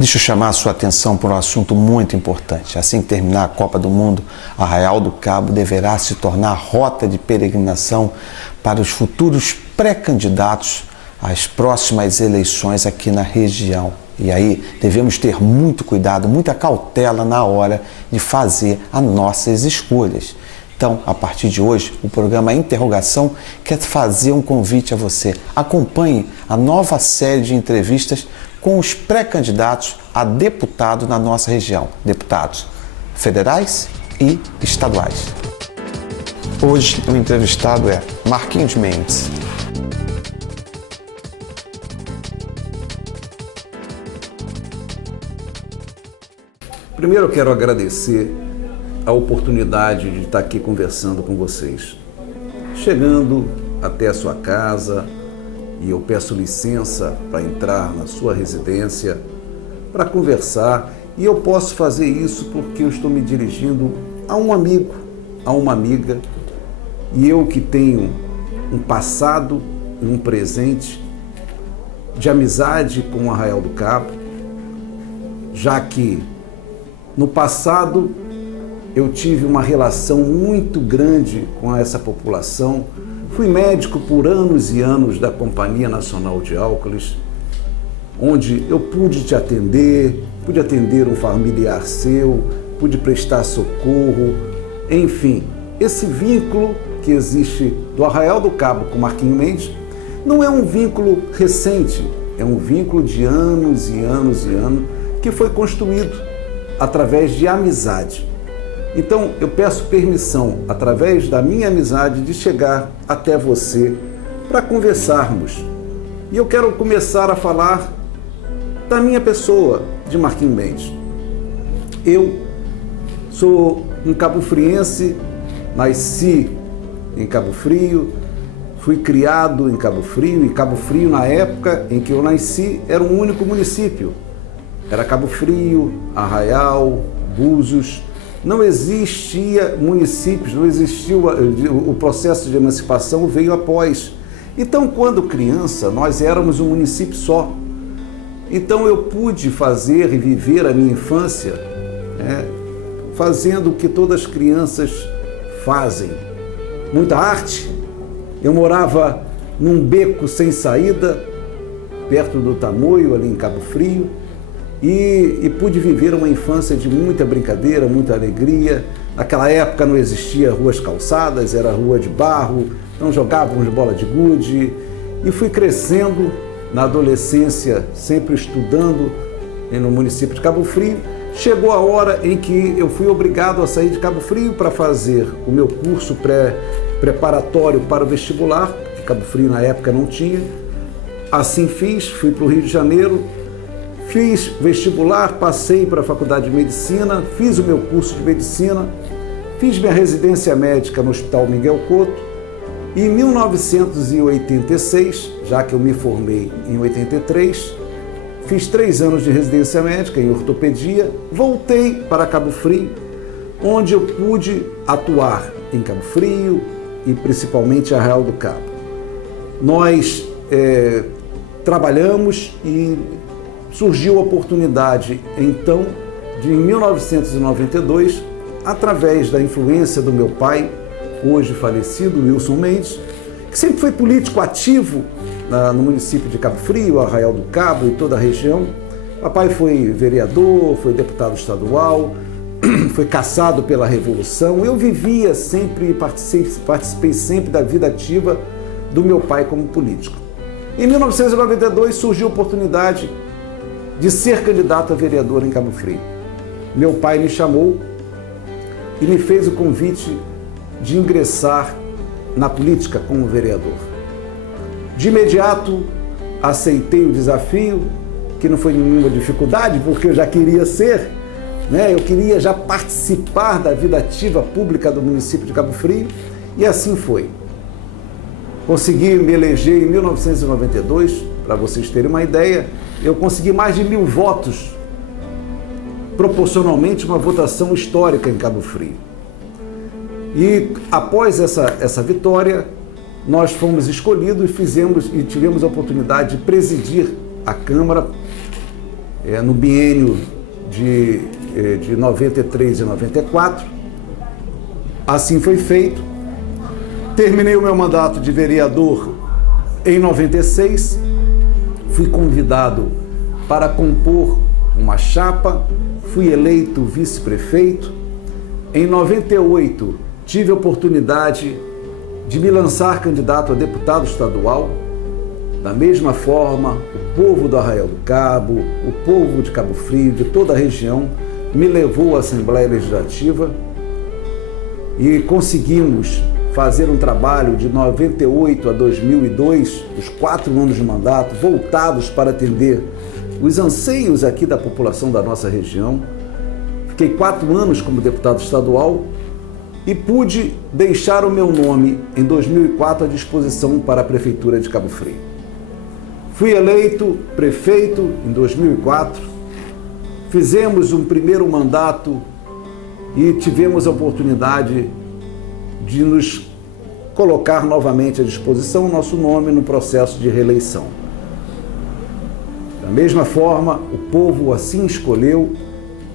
Deixa eu chamar a sua atenção para um assunto muito importante. Assim que terminar a Copa do Mundo, Arraial do Cabo deverá se tornar rota de peregrinação para os futuros pré-candidatos às próximas eleições aqui na região. E aí devemos ter muito cuidado, muita cautela na hora de fazer as nossas escolhas. Então, a partir de hoje, o programa Interrogação quer fazer um convite a você. Acompanhe a nova série de entrevistas com os pré-candidatos a deputado na nossa região, deputados federais e estaduais. Hoje o entrevistado é Marquinhos Mendes. Primeiro eu quero agradecer a oportunidade de estar aqui conversando com vocês. Chegando até a sua casa, e eu peço licença para entrar na sua residência, para conversar, e eu posso fazer isso porque eu estou me dirigindo a um amigo, a uma amiga, e eu que tenho um passado e um presente de amizade com o Arraial do Cabo, já que no passado eu tive uma relação muito grande com essa população. Fui médico por anos e anos da Companhia Nacional de Álcools, onde eu pude te atender, pude atender um familiar seu, pude prestar socorro, enfim. Esse vínculo que existe do Arraial do Cabo com Marquinhos Mendes não é um vínculo recente, é um vínculo de anos e anos e anos que foi construído através de amizade. Então, eu peço permissão, através da minha amizade, de chegar até você para conversarmos. E eu quero começar a falar da minha pessoa, de Marquinhos Mendes. Eu sou um cabofriense, nasci em Cabo Frio, fui criado em Cabo Frio, e Cabo Frio, na época em que eu nasci, era um único município. Era Cabo Frio, Arraial, Búzios. Não existia municípios, não existia o processo de emancipação, veio após. Então, quando criança, nós éramos um município só. Então, eu pude fazer e viver a minha infância fazendo o que todas as crianças fazem. Muita arte. Eu morava num beco sem saída, perto do Tamoio, ali em Cabo Frio. E pude viver uma infância de muita brincadeira, muita alegria. Naquela época não existia ruas calçadas, era rua de barro, então jogávamos bola de gude. E fui crescendo na adolescência, sempre estudando no município de Cabo Frio. Chegou a hora em que eu fui obrigado a sair de Cabo Frio para fazer o meu curso preparatório para o vestibular, que Cabo Frio na época não tinha. Assim fiz, fui para o Rio de Janeiro. Fiz vestibular, passei para a Faculdade de Medicina, fiz o meu curso de Medicina, fiz minha residência médica no Hospital Miguel Couto e em 1986, já que eu me formei em 83, fiz 3 anos de residência médica em ortopedia, voltei para Cabo Frio, onde eu pude atuar em Cabo Frio e principalmente Arraial do Cabo. Nós trabalhamos e surgiu a oportunidade, então, em 1992, através da influência do meu pai, hoje falecido, Wilson Mendes, que sempre foi político ativo no município de Cabo Frio, Arraial do Cabo e toda a região. Papai foi vereador, foi deputado estadual, foi caçado pela Revolução. Eu vivia sempre, participei sempre da vida ativa do meu pai como político. Em 1992 surgiu a oportunidade de ser candidato a vereador em Cabo Frio. Meu pai me chamou e me fez o convite de ingressar na política como vereador. De imediato, aceitei o desafio, que não foi nenhuma dificuldade, porque eu já queria ser, eu queria já participar da vida ativa pública do município de Cabo Frio, e assim foi. Consegui me eleger em 1992, para vocês terem uma ideia, eu consegui mais de 1000 votos, proporcionalmente uma votação histórica em Cabo Frio. E após essa vitória, nós fomos escolhidos e tivemos a oportunidade de presidir a Câmara no biênio de 93 e 94. Assim foi feito. Terminei o meu mandato de vereador em 96. Fui convidado para compor uma chapa. Fui eleito vice-prefeito. Em 98, tive a oportunidade de me lançar candidato a deputado estadual. Da mesma forma, o povo do Arraial do Cabo, o povo de Cabo Frio, de toda a região, me levou à Assembleia Legislativa e conseguimos fazer um trabalho de 98 a 2002, os 4 anos de mandato, voltados para atender os anseios aqui da população da nossa região. Fiquei 4 anos como deputado estadual e pude deixar o meu nome, em 2004, à disposição para a Prefeitura de Cabo Frio. Fui eleito prefeito em 2004, fizemos um primeiro mandato e tivemos a oportunidade de nos colocar novamente à disposição o nosso nome no processo de reeleição. Da mesma forma, o povo assim escolheu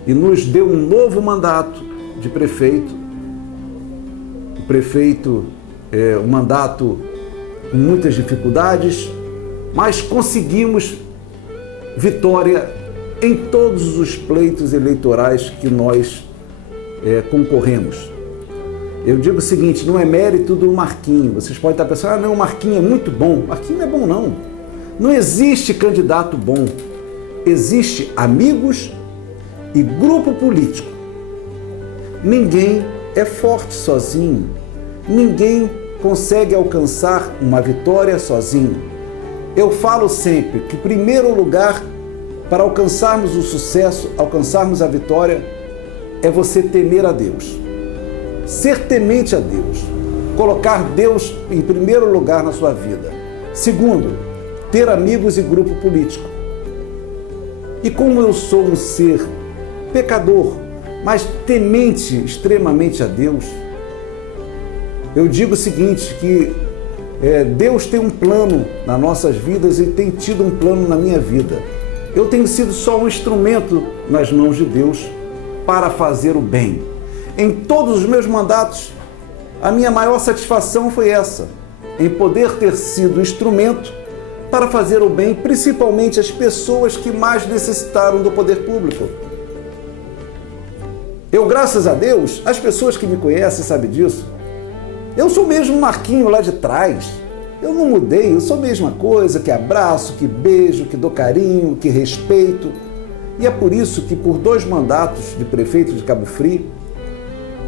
e nos deu um novo mandato de prefeito. Um mandato com muitas dificuldades, mas conseguimos vitória em todos os pleitos eleitorais que nós concorremos. Eu digo o seguinte, não é mérito do Marquinho. Vocês podem estar pensando, não, o Marquinho é muito bom. O Marquinho não é bom, não. Não existe candidato bom. Existe amigos e grupo político. Ninguém é forte sozinho. Ninguém consegue alcançar uma vitória sozinho. Eu falo sempre que, em primeiro lugar, para alcançarmos o sucesso, alcançarmos a vitória, é você temer a Deus. Ser temente a Deus. Colocar Deus em primeiro lugar na sua vida. Segundo, ter amigos e grupo político. E como eu sou um ser pecador, mas temente extremamente a Deus, eu digo o seguinte, que Deus tem um plano nas nossas vidas e tem tido um plano na minha vida. Eu tenho sido só um instrumento nas mãos de Deus para fazer o bem. Em todos os meus mandatos, a minha maior satisfação foi essa, em poder ter sido instrumento para fazer o bem, principalmente às pessoas que mais necessitaram do poder público. Eu, graças a Deus, as pessoas que me conhecem sabem disso. Eu sou mesmo um Marquinho lá de trás. Eu não mudei, eu sou a mesma coisa, que abraço, que beijo, que dou carinho, que respeito. E é por isso que, por 2 mandatos de prefeito de Cabo Frio,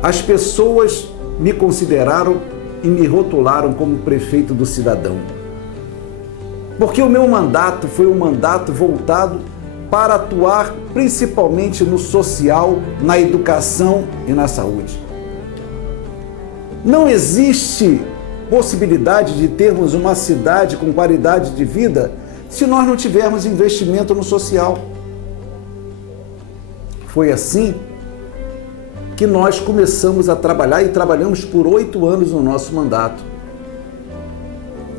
as pessoas me consideraram e me rotularam como prefeito do cidadão. Porque o meu mandato foi um mandato voltado para atuar principalmente no social, na educação e na saúde. Não existe possibilidade de termos uma cidade com qualidade de vida se nós não tivermos investimento no social. Foi assim que nós começamos a trabalhar e trabalhamos por 8 anos no nosso mandato.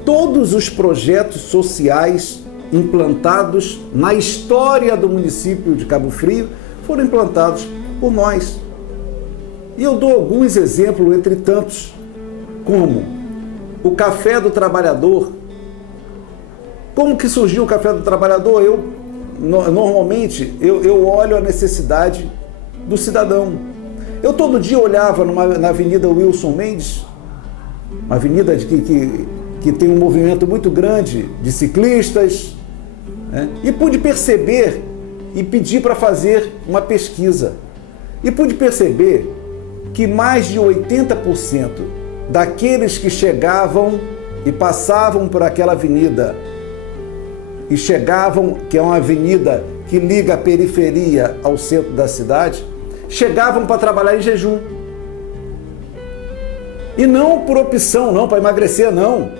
Todos os projetos sociais implantados na história do município de Cabo Frio foram implantados por nós. E eu dou alguns exemplos entre tantos, como o Café do Trabalhador. Como que surgiu o Café do Trabalhador? Normalmente eu olho a necessidade do cidadão. Eu todo dia olhava na Avenida Wilson Mendes, uma avenida que tem um movimento muito grande de ciclistas, né? E pude perceber e pedir para fazer uma pesquisa. E pude perceber que mais de 80% daqueles que chegavam e passavam por aquela avenida e chegavam, que é uma avenida que liga a periferia ao centro da cidade, chegavam para trabalhar em jejum. E não por opção, não, para emagrecer, não.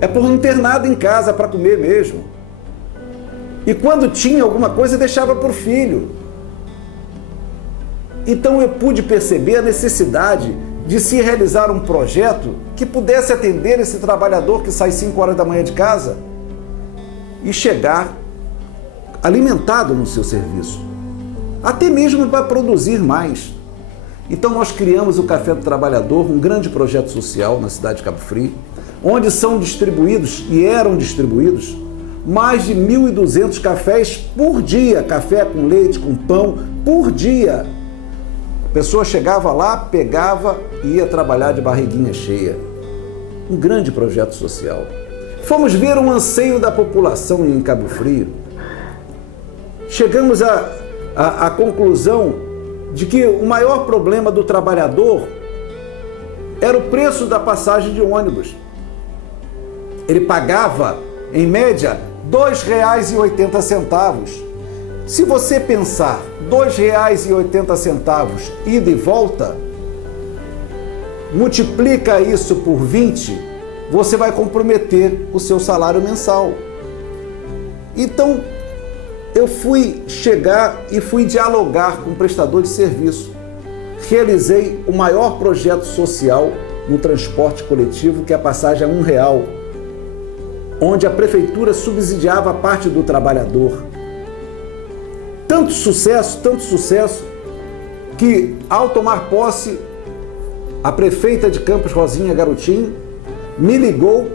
É por não ter nada em casa para comer mesmo. E quando tinha alguma coisa, deixava para o filho. Então eu pude perceber a necessidade de se realizar um projeto que pudesse atender esse trabalhador que sai 5 horas da manhã de casa e chegar alimentado no seu serviço, até mesmo para produzir mais. Então nós criamos o Café do Trabalhador, um grande projeto social na cidade de Cabo Frio, onde são distribuídos e eram distribuídos mais de 1.200 cafés por dia, café com leite, com pão, por dia. A pessoa chegava lá, pegava e ia trabalhar de barriguinha cheia. Um grande projeto social. Fomos ver um anseio da população em Cabo Frio. Chegamos à conclusão de que o maior problema do trabalhador era o preço da passagem de ônibus. Ele pagava, em média, R$ 2,80. Se você pensar R$ 2,80 ida e volta, multiplica isso por 20, você vai comprometer o seu salário mensal. Então, eu fui chegar e fui dialogar com o prestador de serviço. Realizei o maior projeto social no transporte coletivo, que é a passagem a R$1, onde a prefeitura subsidiava a parte do trabalhador. Tanto sucesso, que ao tomar posse, a prefeita de Campos, Rosinha Garotinho, me ligou,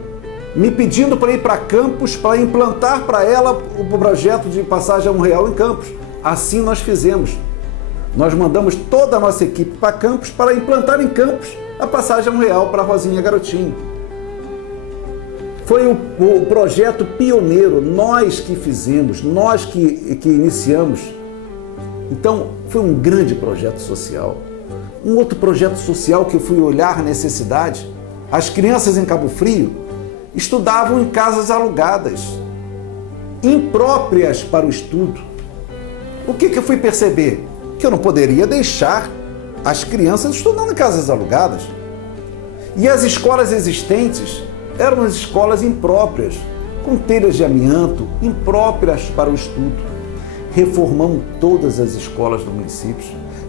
me pedindo para ir para Campos, para implantar para ela o projeto de passagem a R$1 em Campos. Assim nós fizemos. Nós mandamos toda a nossa equipe para Campos para implantar em Campos a passagem a R$1 para Rosinha Garotinho. Foi o projeto pioneiro, nós que fizemos, nós que iniciamos. Então, foi um grande projeto social. Um outro projeto social que eu fui olhar a necessidade, as crianças em Cabo Frio estudavam em casas alugadas, impróprias para o estudo. O que eu fui perceber? Que eu não poderia deixar as crianças estudando em casas alugadas. E as escolas existentes eram as escolas impróprias, com telhas de amianto, impróprias para o estudo. Reformamos todas as escolas do município,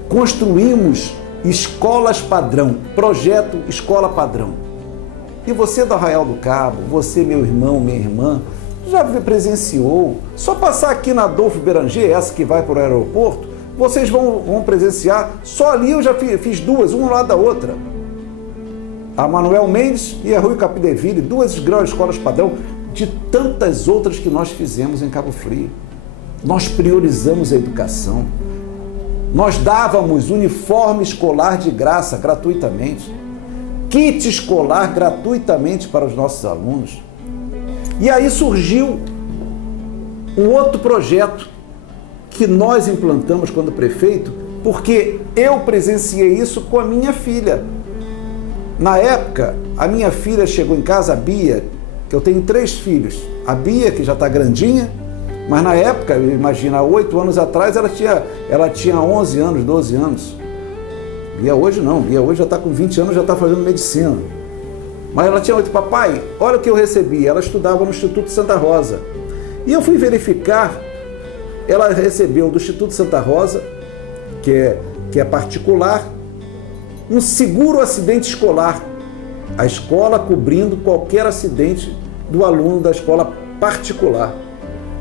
construímos escolas padrão, projeto Escola Padrão. E você do Arraial do Cabo, você, meu irmão, minha irmã, já presenciou, só passar aqui na Adolfo Beranger, essa que vai para o aeroporto, vocês vão presenciar, só ali eu já fiz duas, uma ao lado da outra. A Manuel Mendes e a Rui Capdeville, duas grandes escolas padrão, de tantas outras que nós fizemos em Cabo Frio. Nós priorizamos a educação. Nós dávamos uniforme escolar de graça, gratuitamente. Kit escolar gratuitamente para os nossos alunos. E aí surgiu um outro projeto que nós implantamos quando prefeito, porque eu presenciei isso com a minha filha. Na época, a minha filha chegou em casa, a Bia, que eu tenho 3 filhos. A Bia, que já está grandinha, mas na época, imagina, há 8 anos atrás, ela tinha 11 anos, 12 anos. Bia hoje não, Bia hoje já está com 20 anos, já está fazendo medicina. Mas ela tinha 8, papai, olha o que eu recebi. Ela estudava no Instituto Santa Rosa. E eu fui verificar, ela recebeu do Instituto Santa Rosa, que é particular, um seguro acidente escolar, a escola cobrindo qualquer acidente do aluno da escola particular.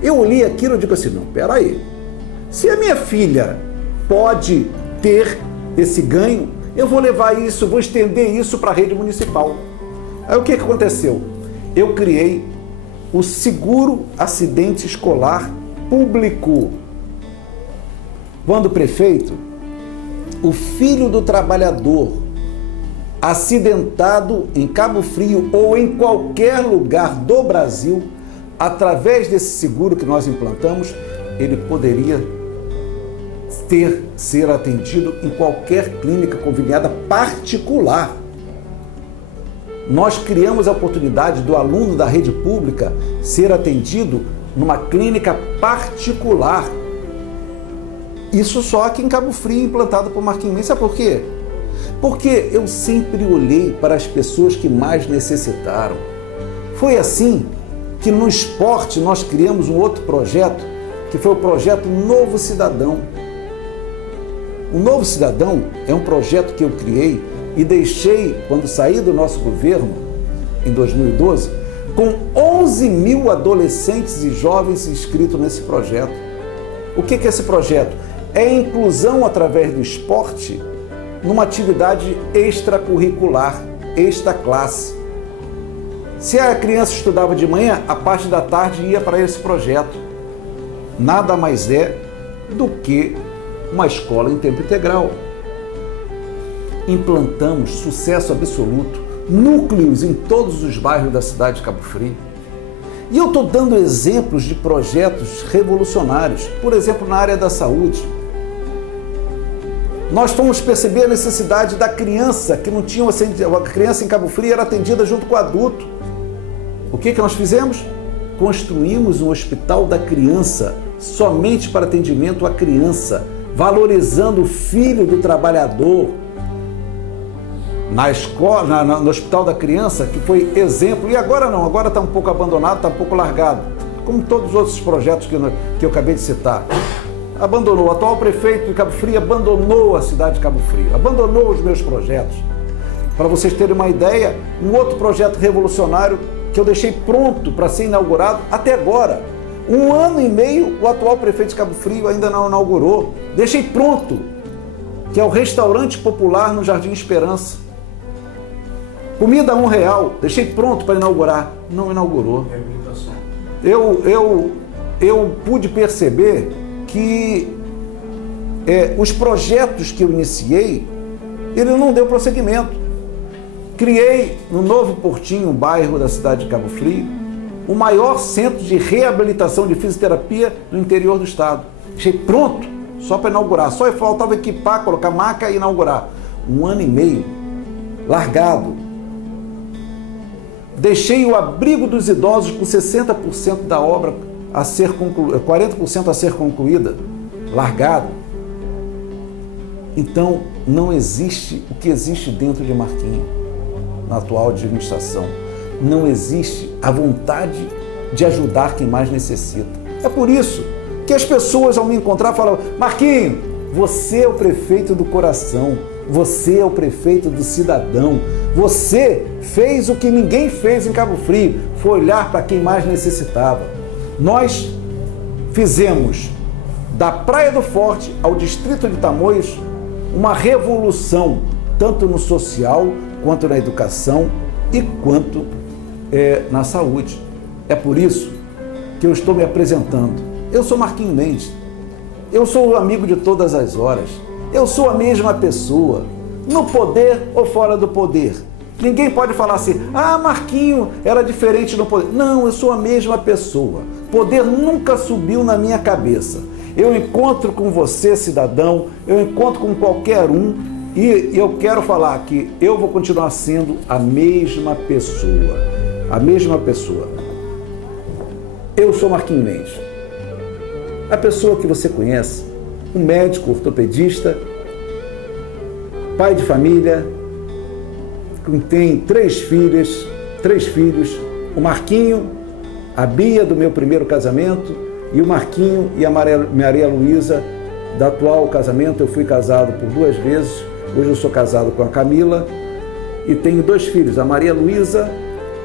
Eu olhei aquilo e digo assim, não, peraí, se a minha filha pode ter esse ganho, eu vou levar isso, vou estender isso para a rede municipal. Aí o que aconteceu? Eu criei o seguro acidente escolar público. Quando prefeito, o filho do trabalhador acidentado em Cabo Frio ou em qualquer lugar do Brasil, através desse seguro que nós implantamos, ele poderia ser atendido em qualquer clínica conveniada particular. Nós criamos a oportunidade do aluno da rede pública ser atendido numa clínica particular. Isso só aqui em Cabo Frio, implantado por Marquinhos Mendes. Sabe por quê? Porque eu sempre olhei para as pessoas que mais necessitaram. Foi assim que no esporte nós criamos um outro projeto, que foi o projeto Novo Cidadão. O Novo Cidadão é um projeto que eu criei e deixei, quando saí do nosso governo, em 2012, com 11 mil adolescentes e jovens inscritos nesse projeto. O que é esse projeto? É a inclusão através do esporte numa atividade extracurricular, extraclasse. Se a criança estudava de manhã, a parte da tarde ia para esse projeto. Nada mais é do que uma escola em tempo integral. Implantamos, sucesso absoluto, núcleos em todos os bairros da cidade de Cabo Frio. E eu estou dando exemplos de projetos revolucionários, por exemplo, na área da saúde. Nós fomos perceber a necessidade da criança, que não tinha a criança em Cabo Frio era atendida junto com o adulto. O que nós fizemos? Construímos um hospital da criança, somente para atendimento à criança, valorizando o filho do trabalhador. Na escola, no Hospital da Criança, que foi exemplo, e agora não, agora está um pouco abandonado, está um pouco largado, como todos os outros projetos que eu acabei de citar. Abandonou, o atual prefeito de Cabo Frio abandonou a cidade de Cabo Frio, abandonou os meus projetos. Para vocês terem uma ideia, um outro projeto revolucionário que eu deixei pronto para ser inaugurado até agora. 1 ano e meio o atual prefeito de Cabo Frio ainda não inaugurou. Deixei pronto, que é o restaurante popular no Jardim Esperança. Comida R$1, deixei pronto para inaugurar, não inaugurou. Eu pude perceber que os projetos que eu iniciei, ele não deu prosseguimento. Criei no Novo Portinho, um bairro da cidade de Cabo Frio, o maior centro de reabilitação de fisioterapia no interior do estado. Deixei pronto, só para inaugurar, só faltava equipar, colocar maca e inaugurar. 1 ano e meio, largado. Deixei o abrigo dos idosos com 60% da obra a ser concluída, 40% a ser concluída, largado. Então, não existe o que existe dentro de Marquinhos, na atual administração. Não existe a vontade de ajudar quem mais necessita. É por isso que as pessoas, ao me encontrar, falam: Marquinhos, você é o prefeito do coração, você é o prefeito do cidadão, você fez o que ninguém fez em Cabo Frio, foi olhar para quem mais necessitava. Nós fizemos da Praia do Forte ao distrito de Tamoios uma revolução, tanto no social, quanto na educação e quanto na saúde. É por isso que eu estou me apresentando. Eu sou Marquinhos Mendes, eu sou o amigo de todas as horas, eu sou a mesma pessoa, no poder ou fora do poder. Ninguém pode falar assim: ah, Marquinhos era diferente no poder. Não, eu sou a mesma pessoa. Poder nunca subiu na minha cabeça. Eu encontro com você, cidadão, eu encontro com qualquer um, e eu quero falar que eu vou continuar sendo a mesma pessoa. A mesma pessoa. Eu sou Marquinhos Mendes. A pessoa que você conhece, um médico ortopedista, pai de família, que tem 3 filhos, o Marquinho, a Bia do meu primeiro casamento, e o Marquinho e a Maria Luísa do atual casamento. Eu fui casado por 2 vezes, hoje eu sou casado com a Camila e tenho 2 filhos, a Maria Luísa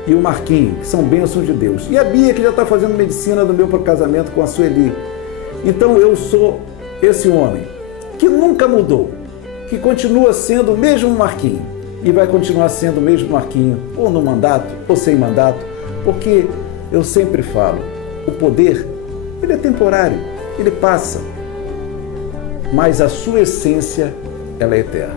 e o Marquinho, que são bênçãos de Deus. E a Bia, que já está fazendo medicina do meu casamento com a Sueli. Então eu sou esse homem que nunca mudou, que continua sendo o mesmo Marquinho e vai continuar sendo o mesmo Marquinho, ou no mandato, ou sem mandato, porque eu sempre falo, o poder, ele é temporário, ele passa, mas a sua essência, ela é eterna.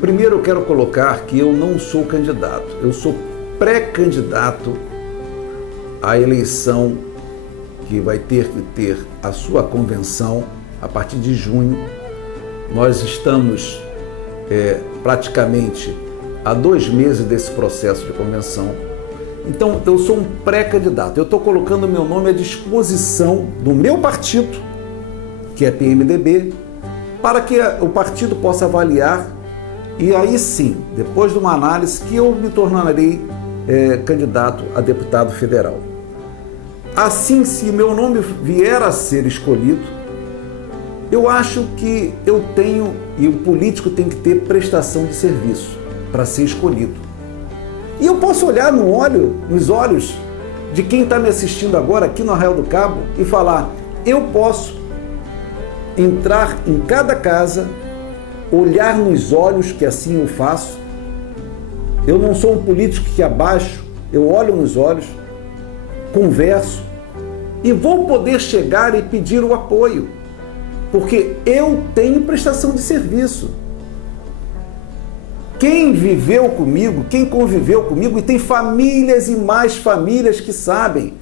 Primeiro eu quero colocar que eu não sou candidato, eu sou pré-candidato à eleição que vai ter que ter a sua convenção a partir de junho. Nós estamos praticamente há 2 meses desse processo de convenção. Então eu sou um pré-candidato, eu estou colocando meu nome à disposição do meu partido, que é PMDB, para que o partido possa avaliar e aí sim, depois de uma análise, que eu me tornarei candidato a deputado federal. Assim, se meu nome vier a ser escolhido, eu acho que eu tenho, e o político tem que ter prestação de serviço para ser escolhido. E eu posso olhar nos olhos de quem está me assistindo agora aqui no Arraial do Cabo e falar, eu posso entrar em cada casa, olhar nos olhos, que assim eu faço. Eu não sou um político que abaixo, eu olho nos olhos, converso e vou poder chegar e pedir o apoio, porque eu tenho prestação de serviço. Quem viveu comigo, quem conviveu comigo, e tem famílias e mais famílias que sabem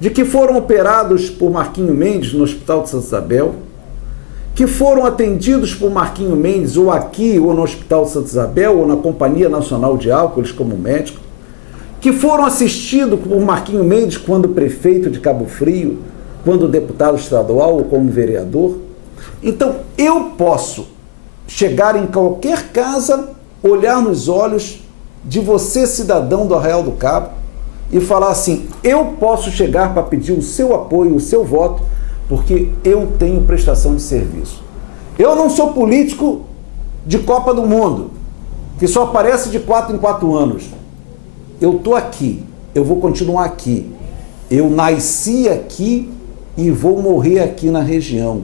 de que foram operados por Marquinho Mendes no Hospital de Santa Isabel, que foram atendidos por Marquinho Mendes ou aqui ou no Hospital de Santa Isabel ou na Companhia Nacional de Álcools como médico, que foram assistidos por Marquinho Mendes quando prefeito de Cabo Frio, quando deputado estadual ou como vereador. Então eu posso chegar em qualquer casa, olhar nos olhos de você, cidadão do Arraial do Cabo, e falar assim, eu posso chegar para pedir o seu apoio, o seu voto, porque eu tenho prestação de serviço. Eu não sou político de Copa do Mundo, que só aparece de 4 em 4 anos. Eu estou aqui, eu vou continuar aqui. Eu nasci aqui e vou morrer aqui na região.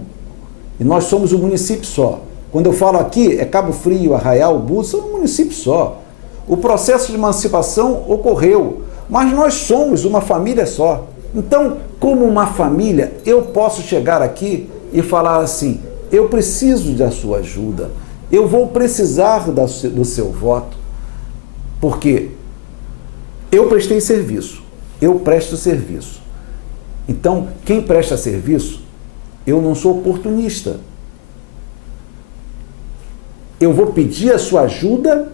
E nós somos um município só. Quando eu falo aqui, é Cabo Frio, Arraial, Búzios, é um município só. O processo de emancipação ocorreu, mas nós somos uma família só. Então, como uma família, eu posso chegar aqui e falar assim, eu preciso da sua ajuda, eu vou precisar do seu voto, porque eu prestei serviço, eu presto serviço. Então, quem presta serviço, eu não sou oportunista. Eu vou pedir a sua ajuda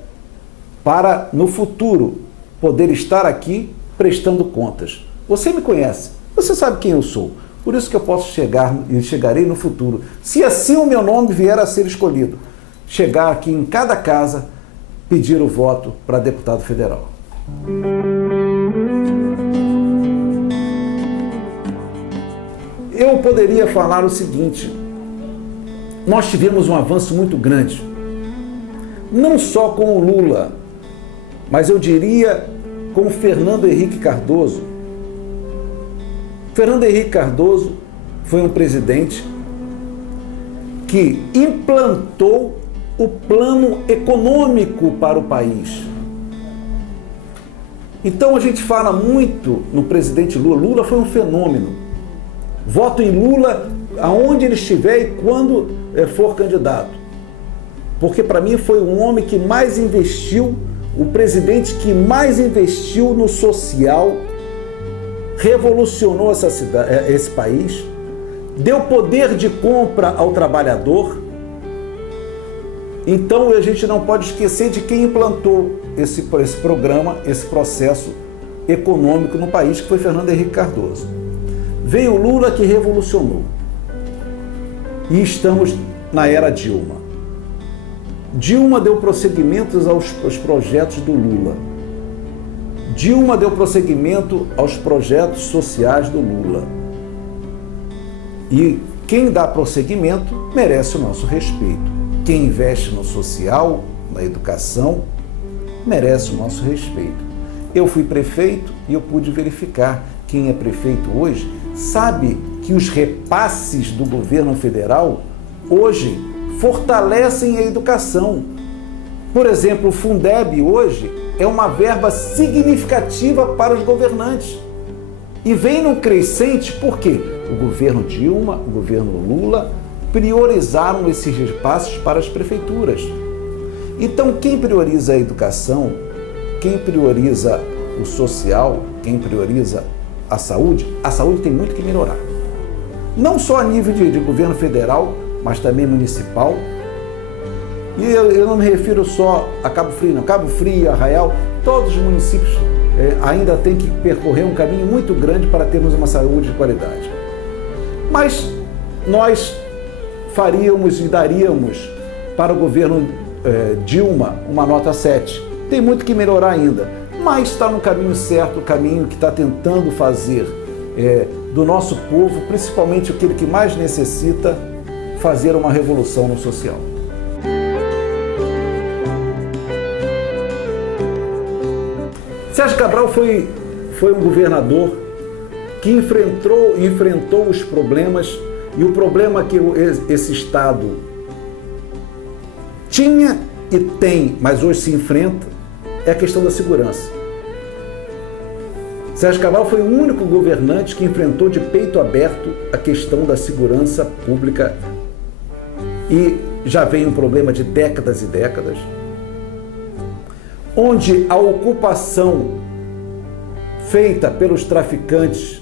para, no futuro, poder estar aqui prestando contas. Você me conhece, você sabe quem eu sou. Por isso que eu posso chegar e chegarei no futuro, se assim o meu nome vier a ser escolhido, chegar aqui em cada casa, pedir o voto para deputado federal. Eu poderia falar o seguinte, nós tivemos um avanço muito grande, não só com o Lula, mas eu diria com o Fernando Henrique Cardoso. Fernando Henrique Cardoso foi um presidente que implantou o plano econômico para o país. Então a gente fala muito no presidente Lula. Lula foi um fenômeno. Voto em Lula aonde ele estiver e quando for candidato. Porque para mim foi o homem que mais investiu, o presidente que mais investiu no social, revolucionou esse país, deu poder de compra ao trabalhador. Então a gente não pode esquecer de quem implantou esse programa, esse processo econômico no país, que foi Fernando Henrique Cardoso. Veio o Lula, que revolucionou. E estamos na era Dilma. Dilma deu prosseguimentos aos projetos do Lula. Dilma deu prosseguimento aos projetos sociais do Lula. E quem dá prosseguimento merece o nosso respeito. Quem investe no social, na educação, merece o nosso respeito. Eu fui prefeito e eu pude verificar. Quem é prefeito hoje sabe que os repasses do governo federal hoje fortalecem a educação. Por exemplo, o Fundeb hoje é uma verba significativa para os governantes. E vem num crescente porque o governo Dilma, o governo Lula, priorizaram esses repasses para as prefeituras. Então, quem prioriza a educação, quem prioriza o social, quem prioriza a saúde tem muito que melhorar. Não só a nível de governo federal, mas também municipal. E eu não me refiro só a Cabo Frio, não. Cabo Frio, Arraial, todos os municípios ainda têm que percorrer um caminho muito grande para termos uma saúde de qualidade. Mas nós faríamos e daríamos para o governo Dilma uma nota 7. Tem muito que melhorar ainda, mas está no caminho certo, o caminho que está tentando fazer do nosso povo, principalmente aquele que mais necessita, fazer uma revolução no social. Sérgio Cabral foi um governador que enfrentou os problemas, e o problema que esse Estado tinha e tem, mas hoje se enfrenta, é a questão da segurança. Sérgio Cabral foi o único governante que enfrentou de peito aberto a questão da segurança pública, e já vem um problema de décadas e décadas, onde a ocupação feita pelos traficantes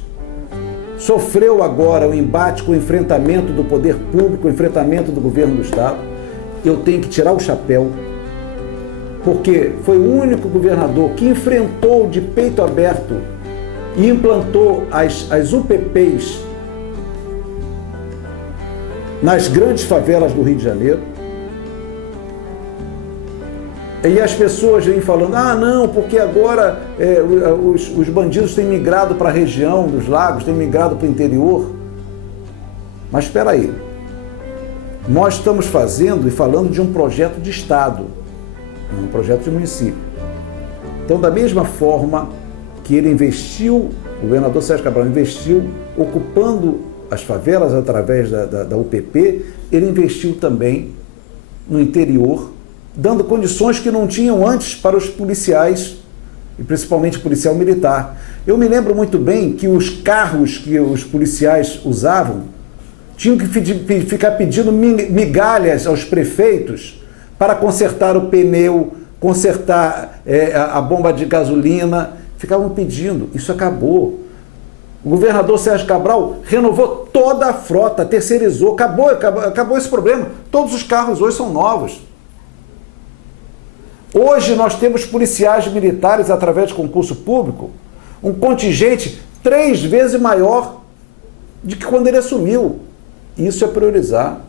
sofreu agora o embate com o enfrentamento do poder público, o enfrentamento do governo do Estado. Eu tenho que tirar o chapéu, porque foi o único governador que enfrentou de peito aberto e implantou as UPPs nas grandes favelas do Rio de Janeiro. E as pessoas vêm falando, não, porque agora os bandidos têm migrado para a região dos lagos, têm migrado para o interior. Mas espera aí, nós estamos fazendo e falando de um projeto de Estado, um projeto de município. Então, da mesma forma que ele investiu, o governador Sérgio Cabral investiu ocupando as favelas através da UPP, ele investiu também no interior, dando condições que não tinham antes para os policiais, e principalmente o policial militar. Eu me lembro muito bem que os carros que os policiais usavam tinham que ficar pedindo migalhas aos prefeitos para consertar o pneu, consertar a bomba de gasolina. Ficavam pedindo, isso acabou. O governador Sérgio Cabral renovou toda a frota, terceirizou, acabou esse problema. Todos os carros hoje são novos. Hoje nós temos policiais militares, através de concurso público, um contingente 3 vezes maior do que quando ele assumiu. Isso é priorizar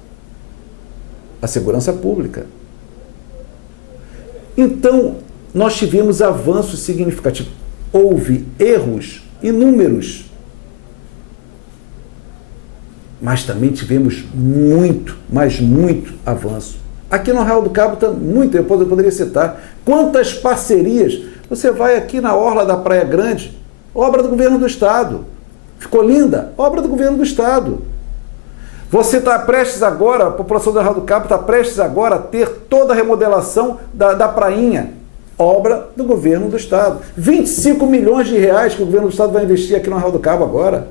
a segurança pública. Então, nós tivemos avanços significativos. Houve erros inúmeros, mas também tivemos muito, mas muito avanço. Aqui no Arraial do Cabo, eu poderia citar quantas parcerias. Você vai aqui na orla da Praia Grande, obra do governo do Estado. Ficou linda? Obra do governo do Estado. Você está prestes agora, a população do Arraial do Cabo está prestes agora a ter toda a remodelação da prainha. Obra do governo do Estado. 25 milhões de reais que o governo do Estado vai investir aqui no Arraial do Cabo agora.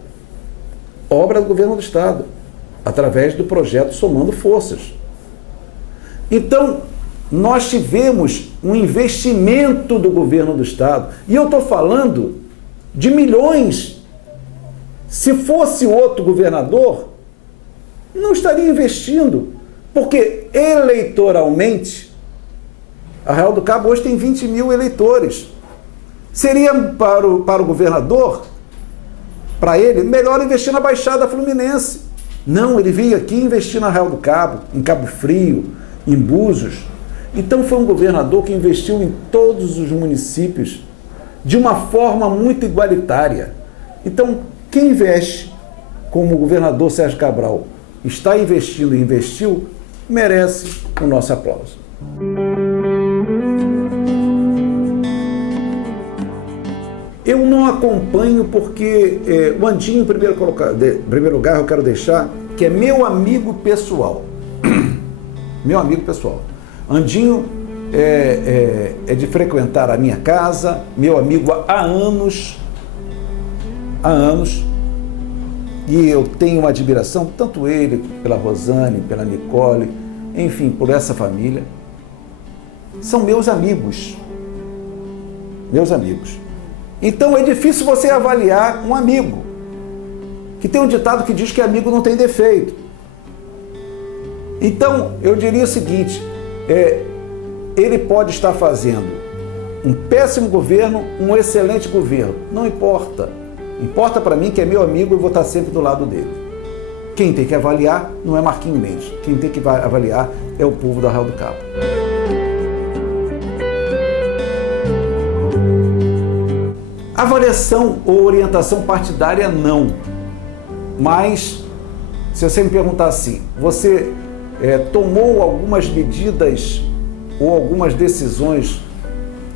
Obra do governo do Estado, através do projeto Somando Forças. Então, nós tivemos um investimento do governo do Estado. E eu estou falando de milhões. Se fosse outro governador, não estaria investindo. Porque eleitoralmente, Arraial do Cabo hoje tem 20 mil eleitores. Seria para o governador, para ele, melhor investir na Baixada Fluminense. Não, ele veio aqui investir na Arraial do Cabo, em Cabo Frio, em Búzios. Então foi um governador que investiu em todos os municípios de uma forma muito igualitária. Então, quem investe, como o governador Sérgio Cabral está investindo e investiu, merece o nosso aplauso. Eu não acompanho porque o Andinho, em primeiro lugar, eu quero deixar que é meu amigo pessoal. Meu amigo pessoal. Andinho é de frequentar a minha casa, meu amigo há anos, e eu tenho uma admiração, tanto ele, pela Rosane, pela Nicole, enfim, por essa família. São meus amigos. Meus amigos. Então é difícil você avaliar um amigo, que tem um ditado que diz que amigo não tem defeito. Então, eu diria o seguinte, ele pode estar fazendo um péssimo governo, um excelente governo, não importa. Importa para mim que é meu amigo e eu vou estar sempre do lado dele. Quem tem que avaliar não é Marquinhos Mendes, quem tem que avaliar é o povo do Arraial do Cabo. Avaliação ou orientação partidária, não. Mas, se você me perguntar assim, você tomou algumas medidas ou algumas decisões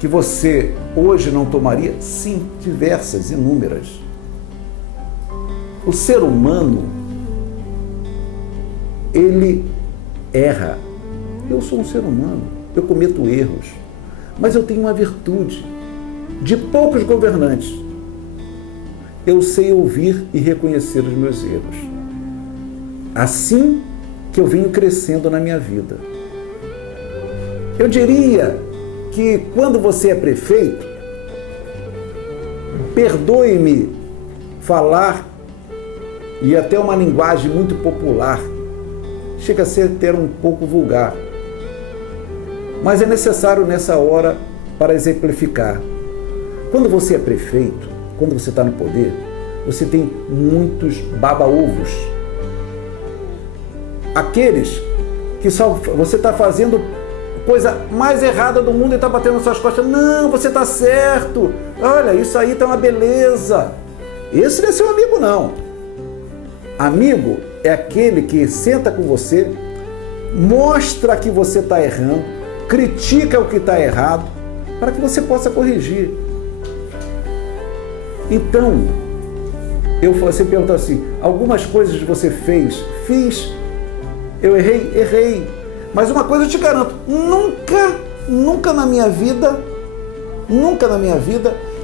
que você hoje não tomaria? Sim, diversas, inúmeras. O ser humano, ele erra. Eu sou um ser humano, eu cometo erros, mas eu tenho uma virtude de poucos governantes. Eu sei ouvir e reconhecer os meus erros. Assim que eu venho crescendo na minha vida. Eu diria que quando você é prefeito, perdoe-me falar, e até uma linguagem muito popular, chega a ser até um pouco vulgar, mas é necessário nessa hora para exemplificar. Quando você é prefeito, quando você está no poder, você tem muitos baba-ovos. Aqueles que só você está fazendo coisa mais errada do mundo e está batendo nas suas costas. Não, você está certo. Olha, isso aí está uma beleza. Esse não é seu amigo, não. Amigo é aquele que senta com você, mostra que você está errando, critica o que está errado, para que você possa corrigir. Então, você pergunta assim, algumas coisas você fez? Fiz. Eu errei? Errei. Mas uma coisa eu te garanto, nunca na minha vida,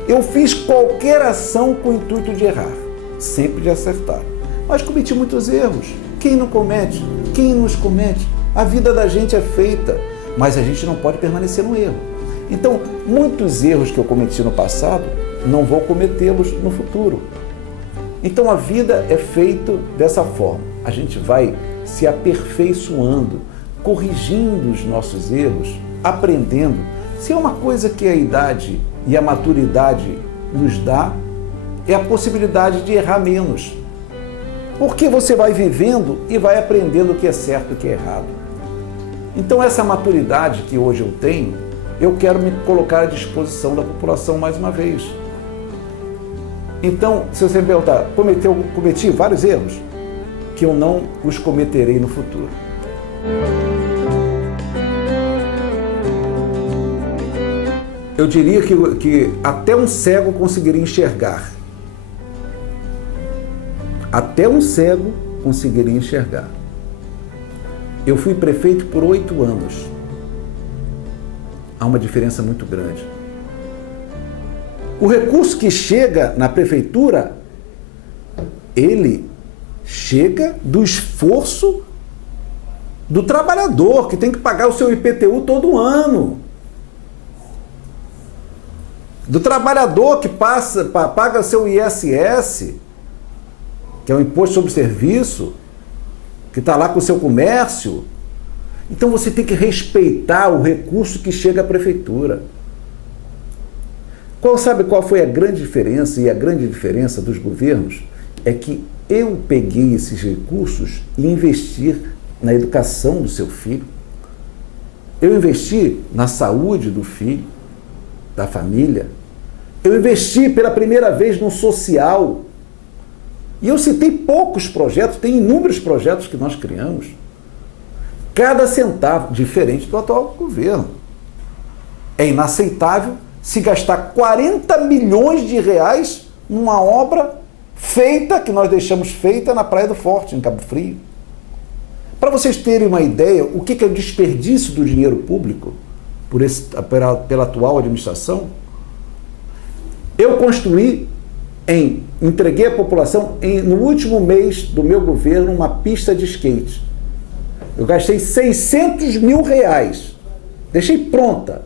eu fiz qualquer ação com o intuito de errar, sempre de acertar. Mas cometi muitos erros. Quem não comete? Quem nos comete? A vida da gente é feita, mas a gente não pode permanecer no erro. Então, muitos erros que eu cometi no passado, não vou cometê-los no futuro. Então, a vida é feita dessa forma. A gente vai se aperfeiçoando, corrigindo os nossos erros, aprendendo. Se é uma coisa que a idade e a maturidade nos dá, é a possibilidade de errar menos. Porque você vai vivendo e vai aprendendo o que é certo e o que é errado. Então, essa maturidade que hoje eu tenho, eu quero me colocar à disposição da população mais uma vez. Então, se você me perguntar, cometi vários erros, que eu não os cometerei no futuro. Eu diria que até um cego conseguiria enxergar. Até um cego conseguiria enxergar. Eu fui prefeito por 8 anos. Há uma diferença muito grande. O recurso que chega na prefeitura, ele chega do esforço do trabalhador, que tem que pagar o seu IPTU todo ano. Do trabalhador que paga seu ISS, que é o Imposto sobre Serviço, que está lá com o seu comércio. Então você tem que respeitar o recurso que chega à prefeitura. Sabe qual foi a grande diferença? E a grande diferença dos governos é que eu peguei esses recursos e investi na educação do seu filho. Eu investi na saúde do filho, da família. Eu investi pela primeira vez no social. E eu citei poucos projetos, tem inúmeros projetos que nós criamos. Cada centavo, diferente do atual governo. É inaceitável se gastar 40 milhões de reais numa obra feita, que nós deixamos feita na Praia do Forte, em Cabo Frio. Para vocês terem uma ideia, o que é o desperdício do dinheiro público pela atual administração, eu entreguei à população, no último mês do meu governo, uma pista de skate. Eu gastei 600 mil reais. Deixei pronta.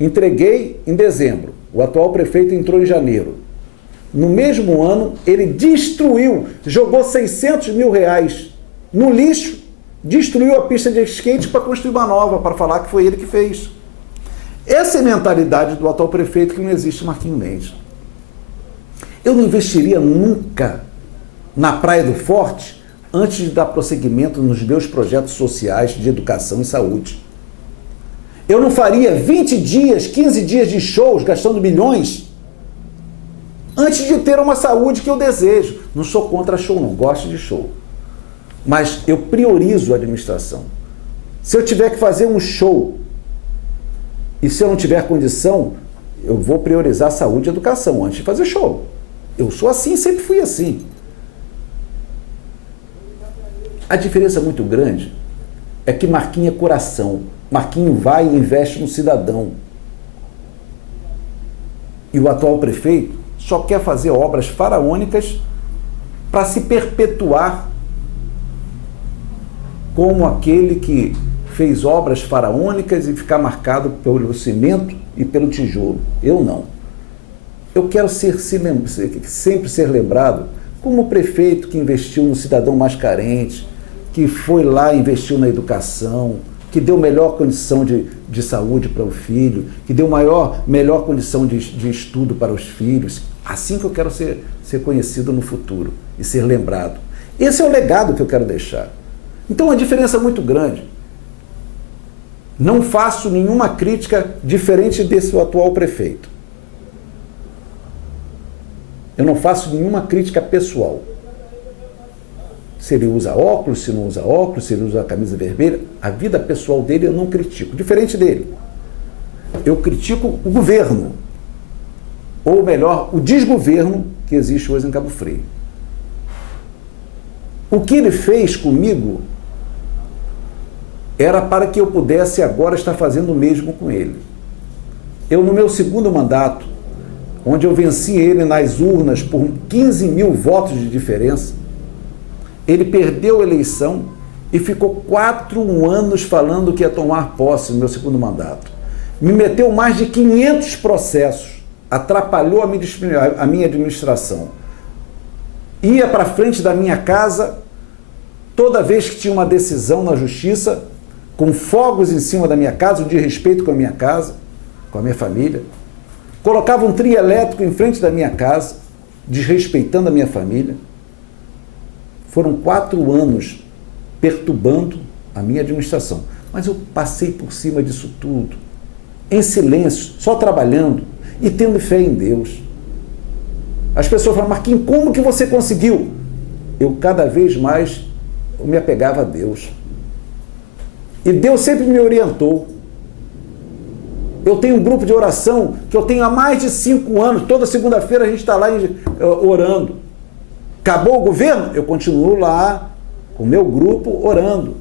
Entreguei em dezembro. O atual prefeito entrou em janeiro. No mesmo ano, ele destruiu, jogou 600 mil reais no lixo, destruiu a pista de skate para construir uma nova, para falar que foi ele que fez. Essa é a mentalidade do atual prefeito, que não existe, Marquinhos Mendes. Eu não investiria nunca na Praia do Forte antes de dar prosseguimento nos meus projetos sociais de educação e saúde. Eu não faria 20 dias, 15 dias de shows gastando milhões antes de ter uma saúde que eu desejo. Não sou contra show, não, gosto de show. Mas eu priorizo a administração. Se eu tiver que fazer um show E se eu não tiver condição, eu vou priorizar saúde e educação antes de fazer show. Eu sou assim, sempre fui assim. A diferença muito grande é que Marquinho é coração. Marquinho vai e investe no cidadão. E o atual prefeito só quer fazer obras faraônicas para se perpetuar como aquele que fez obras faraônicas e ficar marcado pelo cimento e pelo tijolo. Eu não. Eu quero sempre ser lembrado como o prefeito que investiu no cidadão mais carente, que foi lá e investiu na educação, que deu melhor condição de saúde para o filho, que deu melhor condição de estudo para os filhos. Assim que eu quero ser conhecido no futuro e ser lembrado. Esse é o legado que eu quero deixar. Então, uma diferença muito grande. Não faço nenhuma crítica diferente desse atual prefeito. Eu não faço nenhuma crítica pessoal. Se ele usa óculos, se não usa óculos, se ele usa a camisa vermelha, a vida pessoal dele eu não critico. Diferente dele. Eu critico o governo. Ou melhor, o desgoverno que existe hoje em Cabo Frio. O que ele fez comigo era para que eu pudesse agora estar fazendo o mesmo com ele. Eu, no meu segundo mandato, onde eu venci ele nas urnas por 15 mil votos de diferença, ele perdeu a eleição e ficou 4 anos falando que ia tomar posse no meu segundo mandato. Me meteu mais de 500 processos, atrapalhou a minha administração. Ia para frente da minha casa, toda vez que tinha uma decisão na justiça, com fogos em cima da minha casa, de respeito com a minha casa, com a minha família. Colocava um trio elétrico em frente da minha casa, desrespeitando a minha família. Foram 4 anos perturbando a minha administração. Mas eu passei por cima disso tudo, em silêncio, só trabalhando e tendo fé em Deus. As pessoas falam, Marquinhos, como que você conseguiu? Eu cada vez mais me apegava a Deus. E Deus sempre me orientou. Eu tenho um grupo de oração que eu tenho há mais de 5 anos. Toda segunda-feira a gente está lá orando. Acabou o governo? Eu continuo lá com o meu grupo orando.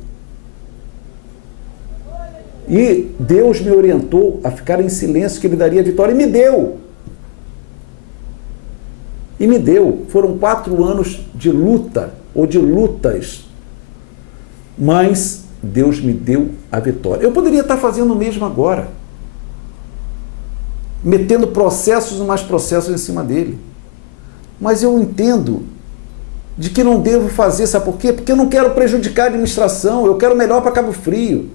E Deus me orientou a ficar em silêncio, que Ele daria vitória. E me deu. E me deu. Foram 4 anos de luta, ou de lutas. Mas Deus me deu a vitória. Eu poderia estar fazendo o mesmo agora. Metendo processos e mais processos em cima dele. Mas eu entendo de que não devo fazer, sabe por quê? Porque eu não quero prejudicar a administração, eu quero o melhor para Cabo Frio.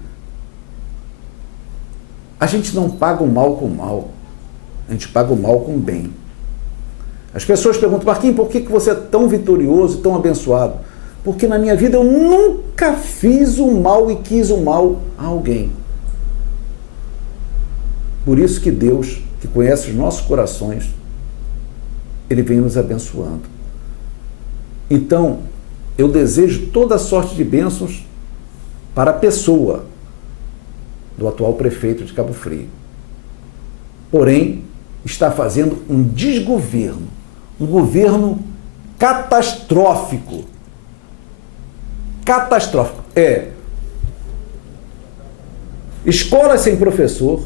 A gente não paga o mal com o mal, a gente paga o mal com o bem. As pessoas perguntam, Marquinhos, por que você é tão vitorioso, tão abençoado? Porque na minha vida eu nunca fiz o mal e quis o mal a alguém. Por isso que Deus, que conhece os nossos corações, Ele vem nos abençoando. Então, eu desejo toda sorte de bênçãos para a pessoa do atual prefeito de Cabo Frio. Porém, está fazendo um desgoverno, um governo catastrófico. Catastrófico. Escolas sem professor,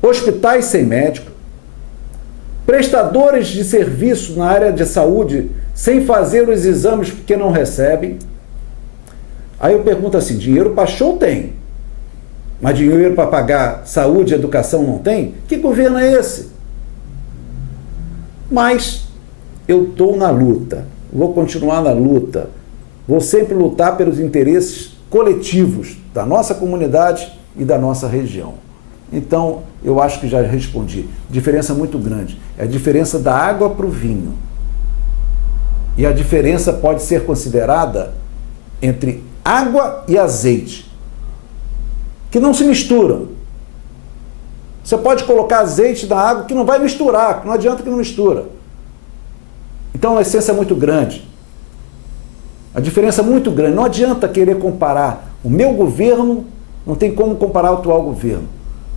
hospitais sem médico, prestadores de serviço na área de saúde sem fazer os exames porque não recebem. Aí eu pergunto assim, dinheiro para show tem, mas dinheiro para pagar saúde e educação não tem? Que governo é esse? Mas eu estou na luta, vou continuar na luta, vou sempre lutar pelos interesses coletivos da nossa comunidade e da nossa região. Então, eu acho que já respondi. Diferença muito grande. É a diferença da água para o vinho. E a diferença pode ser considerada entre água e azeite, que não se misturam. Você pode colocar azeite na água que não vai misturar, não adianta que não mistura. Então, a essência é muito grande. A diferença é muito grande. Não adianta querer comparar o meu governo, Não tem como comparar o atual governo,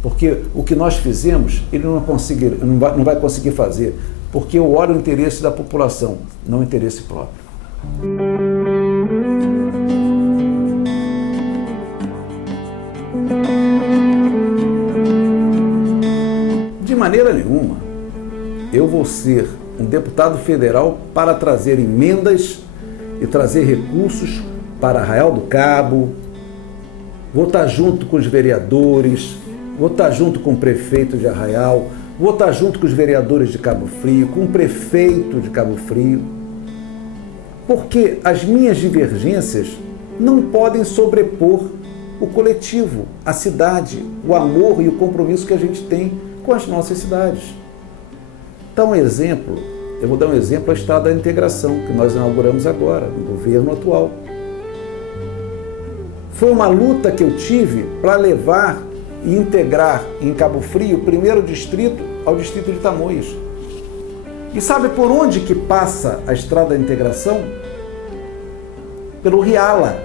porque o que nós fizemos, ele não vai conseguir fazer, porque eu olho o interesse da população, não o interesse próprio. De maneira nenhuma, eu vou ser um deputado federal para trazer emendas e trazer recursos para Arraial do Cabo. Vou estar junto com os vereadores, vou estar junto com o prefeito de Arraial, vou estar junto com os vereadores de Cabo Frio, com o prefeito de Cabo Frio, porque as minhas divergências não podem sobrepor o coletivo, a cidade, o amor e o compromisso que a gente tem com as nossas cidades. Então, eu vou dar um exemplo, a Estrada da Integração, que nós inauguramos agora, no governo atual. Foi uma luta que eu tive para levar e integrar em Cabo Frio o primeiro distrito ao distrito de Tamoios. E sabe por onde que passa a Estrada da Integração? Pelo Riala,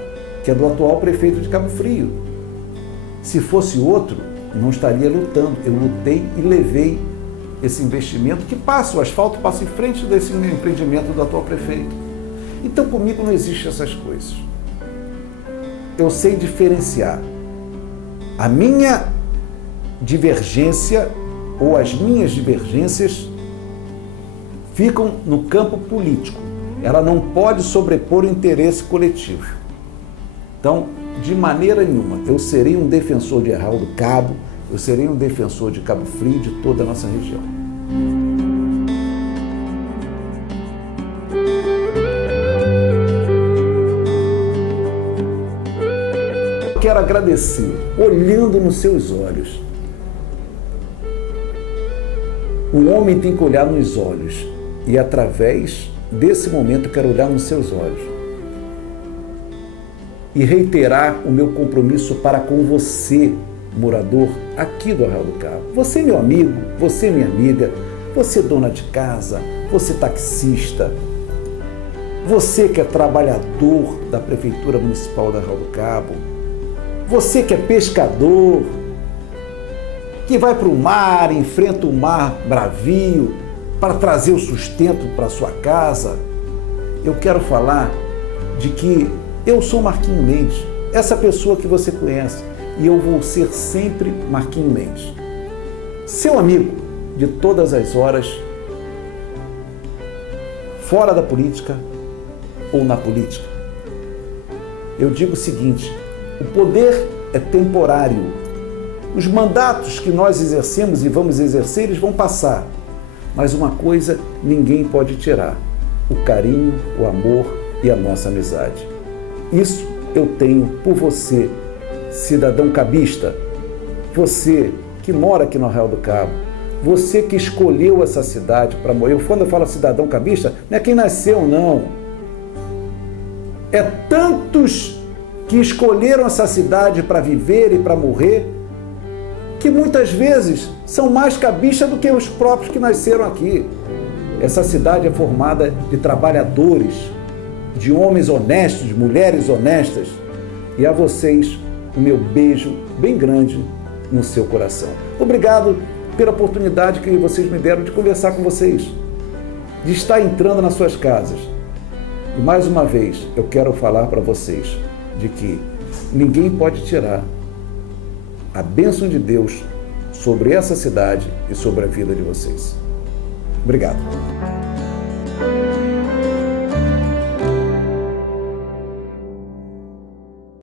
que é do atual prefeito de Cabo Frio. Se fosse outro, não estaria lutando. Eu lutei e levei esse investimento que passa, o asfalto passa em frente desse empreendimento do atual prefeito. Então comigo não existem essas coisas. Eu sei diferenciar a minha divergência ou as minhas divergências ficam no campo político. Ela não pode sobrepor o interesse coletivo. Então, de maneira nenhuma, eu serei um defensor de Arraial do Cabo, eu serei um defensor de Cabo Frio, de toda a nossa região. Eu quero agradecer, olhando nos seus olhos. O homem tem que olhar nos olhos e, através desse momento, eu quero olhar nos seus olhos e reiterar o meu compromisso para com você, morador aqui do Arraial do Cabo. Você, meu amigo, você, minha amiga, você, dona de casa, você, taxista, você que é trabalhador da Prefeitura Municipal do Arraial do Cabo, você que é pescador, que vai para o mar, enfrenta o mar bravio para trazer o sustento para sua casa. Eu quero falar de que eu sou Marquinho Mendes, essa pessoa que você conhece, e eu vou ser sempre Marquinho Mendes, seu amigo de todas as horas, fora da política ou na política. Eu digo o seguinte: o poder é temporário. Os mandatos que nós exercemos e vamos exercer, eles vão passar. Mas uma coisa ninguém pode tirar: o carinho, o amor e a nossa amizade. Isso eu tenho por você, cidadão cabista, você que mora aqui no Arraial do Cabo, você que escolheu essa cidade para morrer. Quando eu falo cidadão cabista, não é quem nasceu, não. É tantos que escolheram essa cidade para viver e para morrer, que muitas vezes são mais cabistas do que os próprios que nasceram aqui. Essa cidade é formada de trabalhadores, de homens honestos, de mulheres honestas. E a vocês, o meu beijo bem grande no seu coração. Obrigado pela oportunidade que vocês me deram de conversar com vocês, de estar entrando nas suas casas. E mais uma vez, eu quero falar para vocês de que ninguém pode tirar a bênção de Deus sobre essa cidade e sobre a vida de vocês. Obrigado.